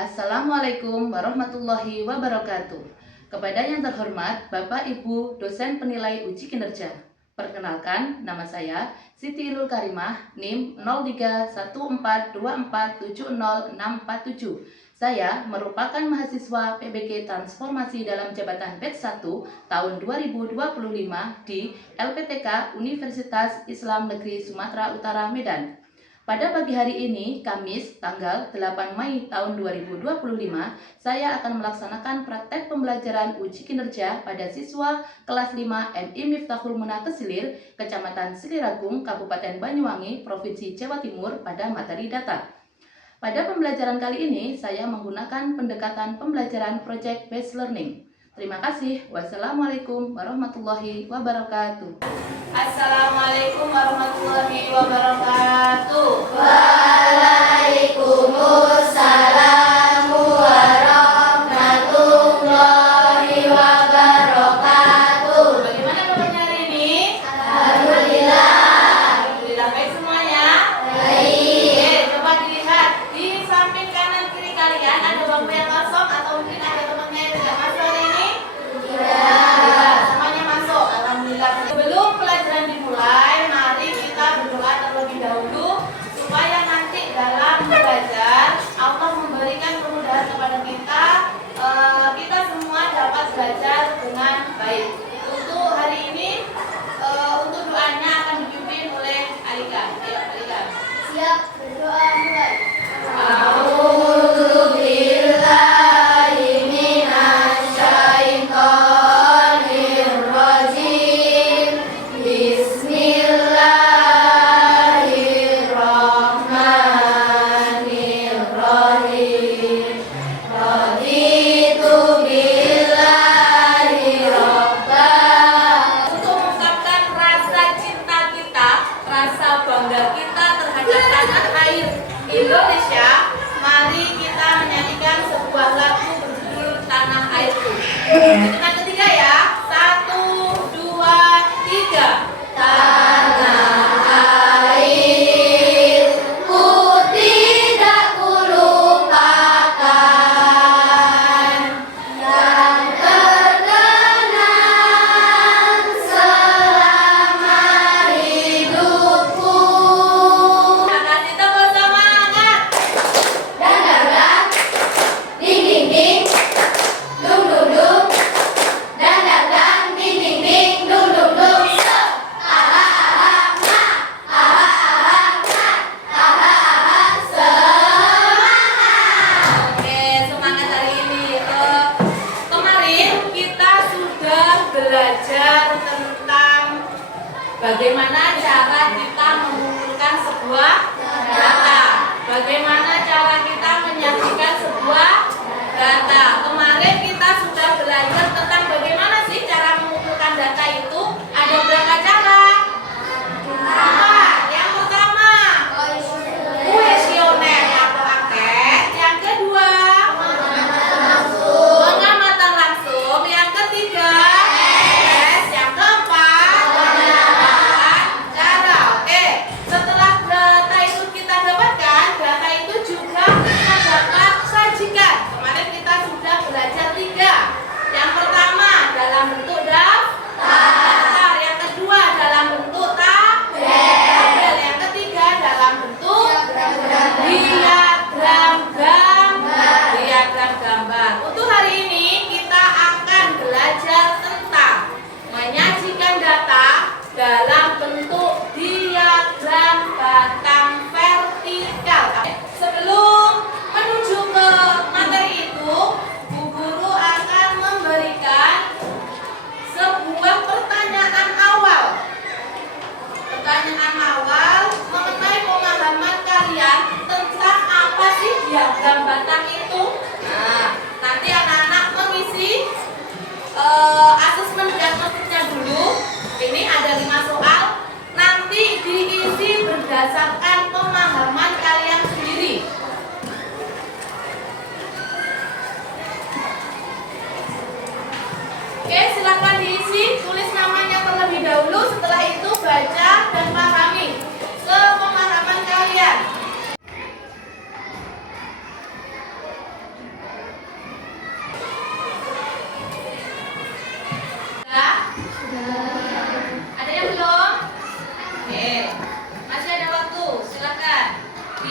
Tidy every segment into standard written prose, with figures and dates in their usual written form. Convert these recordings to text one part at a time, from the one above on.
Assalamualaikum warahmatullahi wabarakatuh. Kepada yang terhormat Bapak Ibu dosen penilai uji kinerja. Perkenalkan, nama saya Siti Irul Karimah, NIM 0314247067. Saya merupakan mahasiswa PBG Transformasi dalam Jabatan Batch 1 tahun 2025 di LPTK Universitas Islam Negeri Sumatera Utara Medan. Pada pagi hari ini, Kamis, tanggal 8 Mei tahun 2025, saya akan melaksanakan praktek pembelajaran uji kinerja pada siswa kelas 5 MI Miftahul Muna Kesilir, Kecamatan Siliragung, Kabupaten Banyuwangi, Provinsi Jawa Timur pada materi data. Pada pembelajaran kali ini, saya menggunakan pendekatan pembelajaran Project Based Learning. Terima kasih. Wassalamualaikum warahmatullahi wabarakatuh. Assalamualaikum warahmatullahi wabarakatuh. Waalaikumsalam warahmatullahi wabarakatuh. Bagaimana kabarnya hari ini? Alhamdulillah. Baik semuanya? Baik. Oke, coba dilihat di samping kanan kiri kalian ada bangku yang kosong atau mungkin ada temannya yang tidak masuk hari ini? Tidak. Semuanya masuk. Alhamdulillah. Sebelum pelajaran dimulai, mari kita berdoa terlebih dahulu supaya nanti dalam belajar Allah memberikan kemudahan kepada kita, kita semua dapat belajar dengan baik. Untuk hari ini, untuk doanya akan dipimpin oleh Alika. Ayo Alika. Siap, berdoa mulai. A'udzu billahi minasyaitonir rajim. Bismillahirrahmanirrahim. Raditu billahi rabba. Untuk mengungkapkan rasa cinta kita, rasa bangga kita terhadap tanah air Indonesia, mari kita menyanyikan sebuah lagu berjudul Tanah Airku. Hitungan ketiga ya. 1, 2, 3. Tanah airku tidak kulupakan, yang terkenang selama hidupku. Kasih tepuk semangat. Dan darah, ding ding ding, dung dung dung. Dan darah, ding ding ding, dung dung dung. Aha aha ma, aha aha ma, aha aha semangat. Oke, semangat hari ini. Kemarin kita sudah belajar tentang bagaimana cara kita mengumpulkan sebuah data. Bagaimana cara kita menyajikan sebuah data. Kemarin kita sudah belajar tentang bagaimana sih cara mengumpulkan data itu. Ada berapa cara? Yang pertama, kuesioner atau angket. Yang kedua, pengamatan langsung. Yang ketiga, tes. Yang keempat, penerapan cara. Oke, setelah data itu kita dapatkan, data itu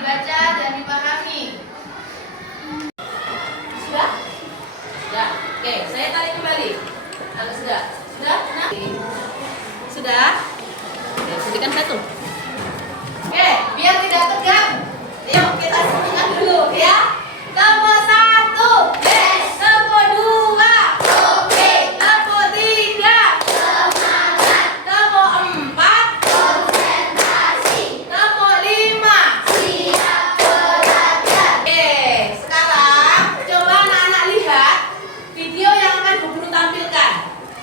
dibaca dan dipahami. Sudah? Sudah. Oke, saya tarik kembali. Kalau sudah? Sudah? Nah. Sudah? Oke, sediakan satu. Oke, biar tidak tegang. Yuk kita sebutkan dulu ya. Tempo 1. Yes. Tempo 2. Oke. Tempo 3. Semangat. Tempo 4. Konsentrasi. Tempo 5. Siap belajar. Oke, sekarang coba anak-anak lihat video yang akan Bu Guru tampilkan.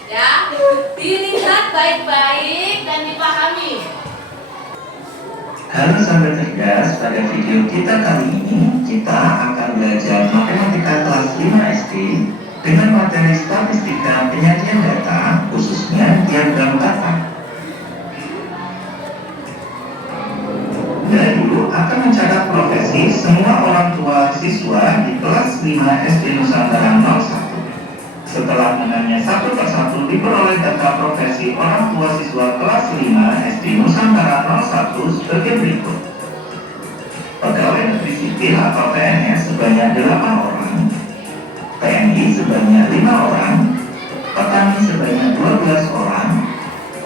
Ya, dilihat baik-baik dan dipahami. Halo sahabat cerdas, pada video kita kali ini kita akan belajar matematika kelas 5 SD dengan materi statistika penyajian data, khususnya diagram kata. Dan dulu akan mencatat profesi semua orang tua siswa di kelas 5 SD Nusantara 01. Setelah menanya satu persatu diperoleh data profesi orang tua siswa kelas 5 SD Nusantara 01 sebagai berikut. Pegawai negeri sipil atau PNS sebanyak 8 orang, TNI sebanyak 5 orang, petani sebanyak 12 orang,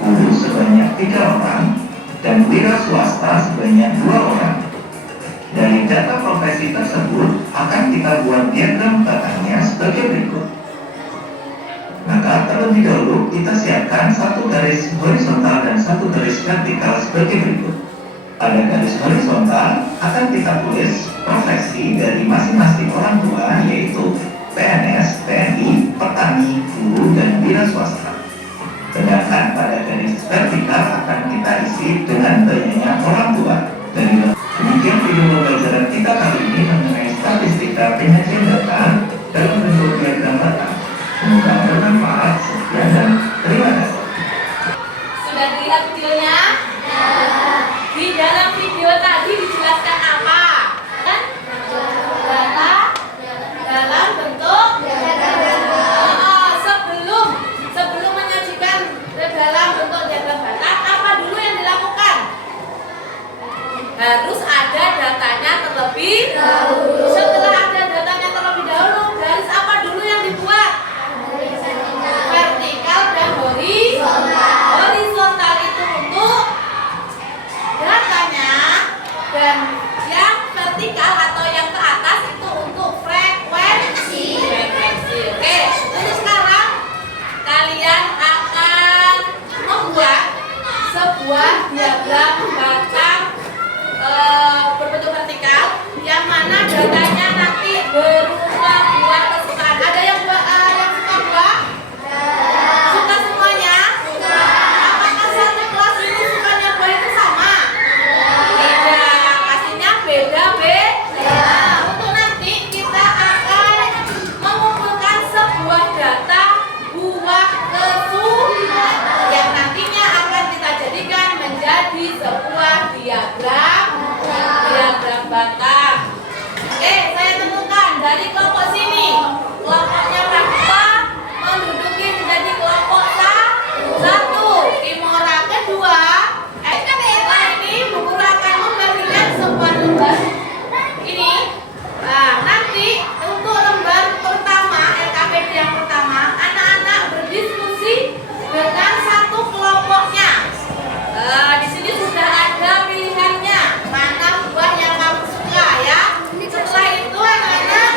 guru sebanyak 3 orang, dan wira swasta sebanyak 2 orang. Dari data profesi tersebut akan kita buat diagram katanya sebagai berikut. Maka terlebih dahulu kita siapkan satu garis horizontal dan satu garis vertikal sebagai berikut. Pada garis horizontal akan kita tulis profesi dari masing-masing orang tua, yaitu PNS, TNI, petani, guru, dan wira swasta. Sedangkan pada garis vertikal akan kita isi dengan banyaknya orang tua. Demikian video pembelajaran kita kali ini mengenai statistika penyajian data dalam bentuk diagram data. Semoga bermanfaat. Sekian dan terima kasih. Sudah dilihat videonya? Di dalam video tadi dijelaskan apa? Kan? Data dalam bentuk sebelum menyajikan dalam bentuk diagram data, apa dulu yang dilakukan? Harus ada datanya terlebih dahulu. Setelah ada datanya terlebih dahulu, garis apa dulu yang dibuat? Vertikal dan horizontal itu untuk datanya, dan yang vertikal atau yang ke atas itu untuk frekuensi. Oke, untuk sekarang kalian akan membuat sebuah diagram batang berbentuk vertikal yang mana datanya nanti berupa buah kesukaan. Ada yang suka buah? Suka semuanya? Apakah satu kelas ini sukanya buah itu sama? Tidak, pastinya beda-beda. Untuk nanti kita akan mengumpulkan sebuah data buah kesukaan yang nantinya akan kita jadikan menjadi sebuah diagram batang. Oke, saya tentukan dari kelompok sini. Kelompoknya Pramuka menduduki menjadi kelompok 1. Kimora kedua. Setelah ini Bu Guru akan membagikan sebuah lembar ini. Nah, nanti untuk lembar pertama, LKPD yang pertama, anak-anak berdiskusi dengan satu kelompoknya. Di sini sudah ada pilihannya, mana buah yang kamu suka ya. Setelah itu anak-anak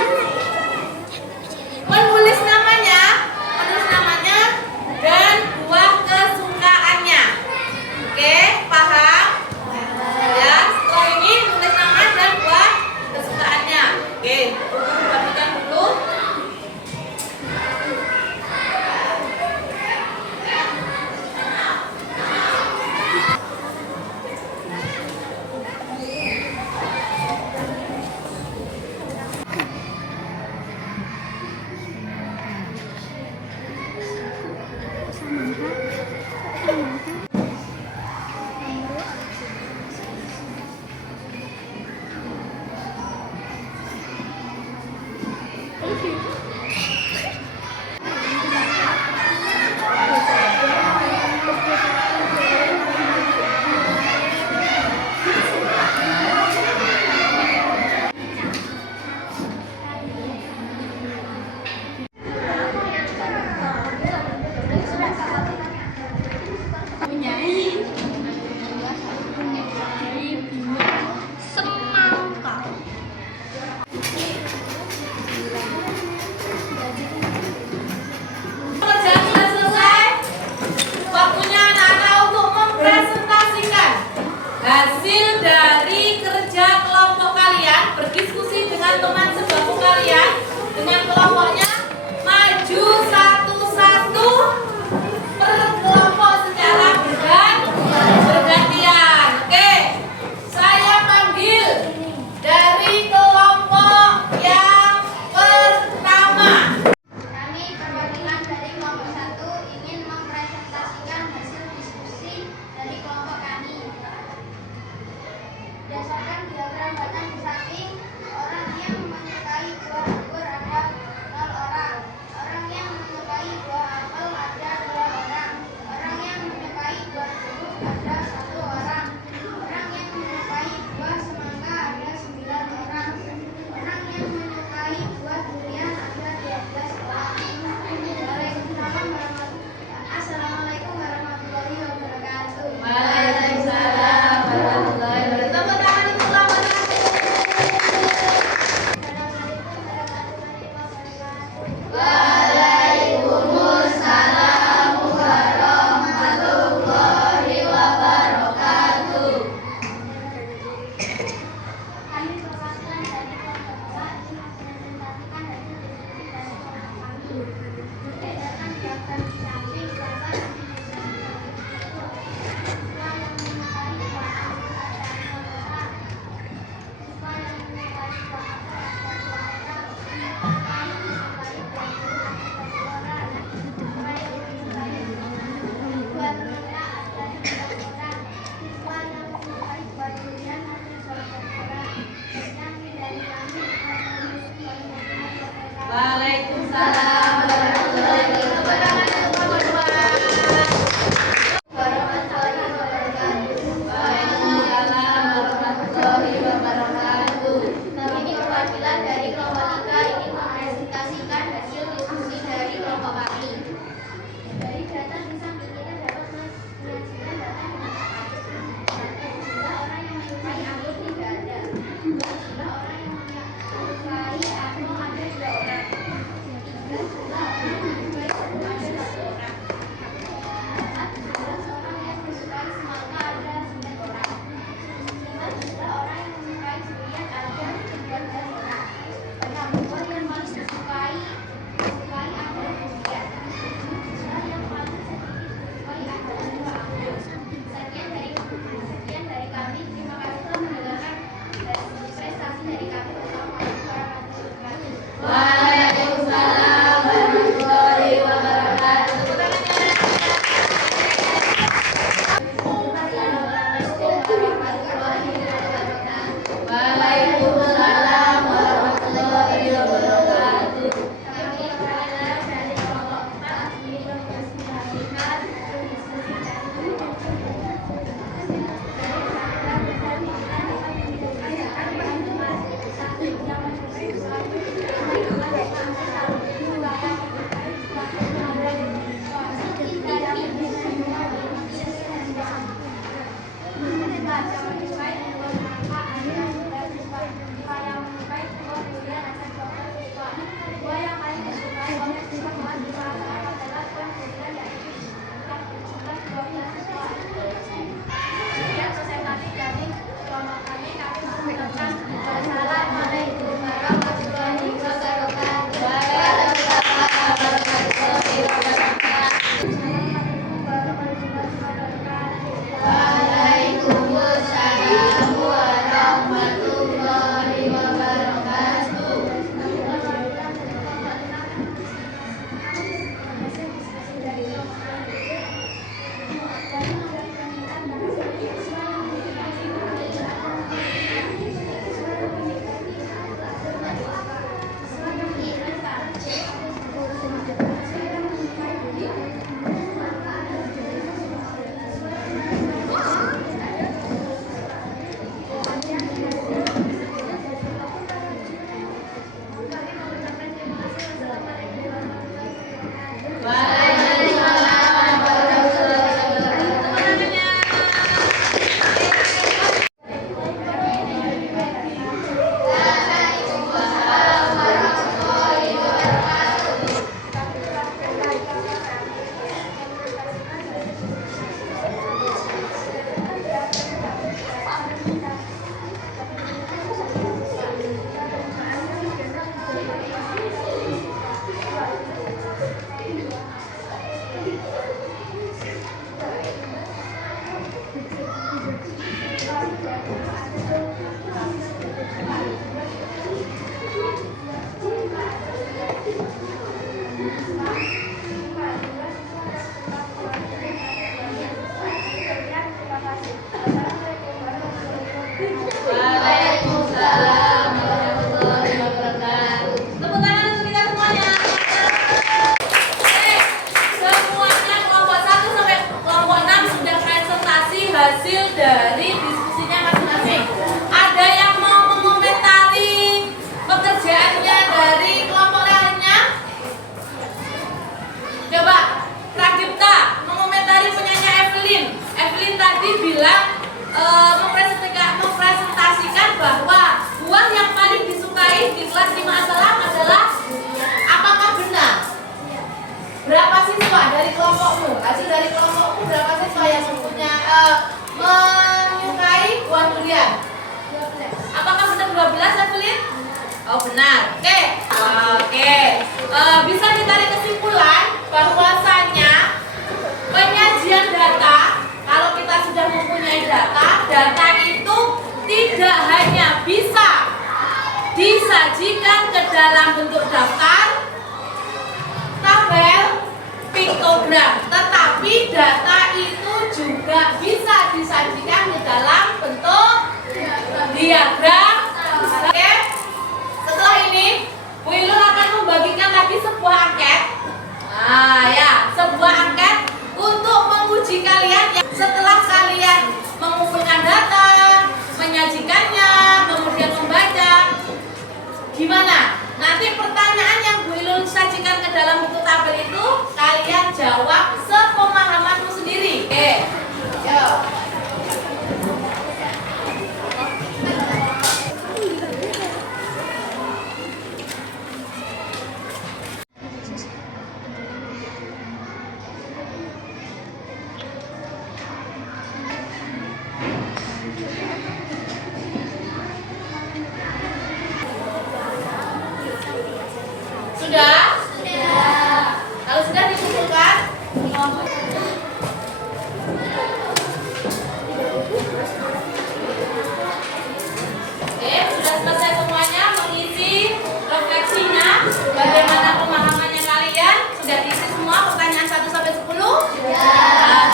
Waalaikumsalam warahmatullahi wabarakatuh. Waalaikumsalam warahmatullahi wabarakatuh. Kami perwakilan dari kelompok 3 ingin mempresentasikan hasil diskusi dari kelompok kami. Dari data di samping kita dapat menyajikan data yang jumlah orang yang menyukai anggur tidak ada. Jumlah orang yang menyukai apel ada 2 orang. Jumlah orang yang menyukai jamu ada 1 orang. 14 orang yang menyukai semangka ada 9 orang. Jumlah orang yang menyukai durian ada 13 orang. Campur yang paling disukai ada durian. Jumlah yang paling sedikit disukai adalah 2 anggur. Sekian dari kami. Terima kasih telah mendengarkan prestasi dari kami. Wassalamualaikum warahmatullahi wabarakatuh. Waalaikumsalam warahmatullahi wabarakatuh. Waalaikumsalam warahmatullahi wabarakatuh. Kami adalah dari kelompok 4 ingin mempresentasikan hasil diskusi Assalamualaikum warahmatullahi wabarakatuh. Waalaikumsalam warahmatullahi wabarakatuh. Waalaikumsalam warahmatullahi wabarakatuh. Waalaikumsalam warahmatullahi wabarakatuh. Waalaikumsalam warahmatullahi wabarakatuh. Tepuk tangan untuk kita semuanya. Oke, semuanya kelompok 1 sampai kelompok 6 sudah presentasi hasil dari diskusinya masing-masing. Ada yang mau mengomentari pekerjaannya dari kelompok lainnya? Coba, Pragipta mengomentari punyanya Evelyn. Evelyn tadi bilang mempresentasikan bahwa buah yang paling disukai di kelas 5 adalah apakah benar? Berapa siswa dari kelompokmu? Hasil dari kelompokmu berapa siswa yang menyukai buah durian? 12. Apakah benar 12, Evelyn? Oh, benar. Oke. Bisa ditarik kesimpulan bahwasanya penyajian data, kalau kita sudah mempunyai data itu tidak hanya bisa disajikan ke dalam bentuk daftar, tabel, piktogram, tetapi data itu juga bisa disajikan di dalam bentuk diagram. Oke. Setelah ini, Bu Ilul akan membagikan lagi sebuah Gimana? Nanti pertanyaan yang Bu Ilul sajikan ke dalam buku tabel itu kalian jawab sepemahamanmu sendiri. Oke, yuk. Sudah? Kalau sudah dikumpulkan? Oke, sudah selesai semuanya mengisi refleksinya. Bagaimana pemahamannya kalian? Sudah diisi semua pertanyaan 1 sampai 10?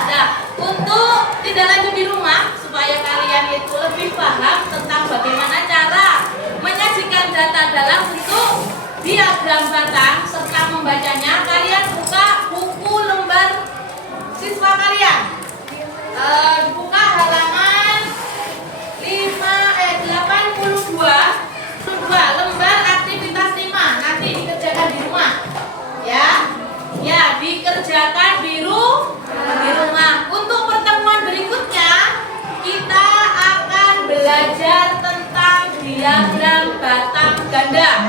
Sudah. Untuk tidak lanjut di rumah supaya kalian itu lebih paham tentang bagaimana cara menyajikan data dalam bentuk diagram batang serta membacanya, kalian buka buku lembar siswa kalian. Buka halaman 82 lembar aktivitas 5. Nanti dikerjakan di rumah. Ya, dikerjakan di rumah. Untuk pertemuan berikutnya kita akan belajar tentang diagram batang ganda.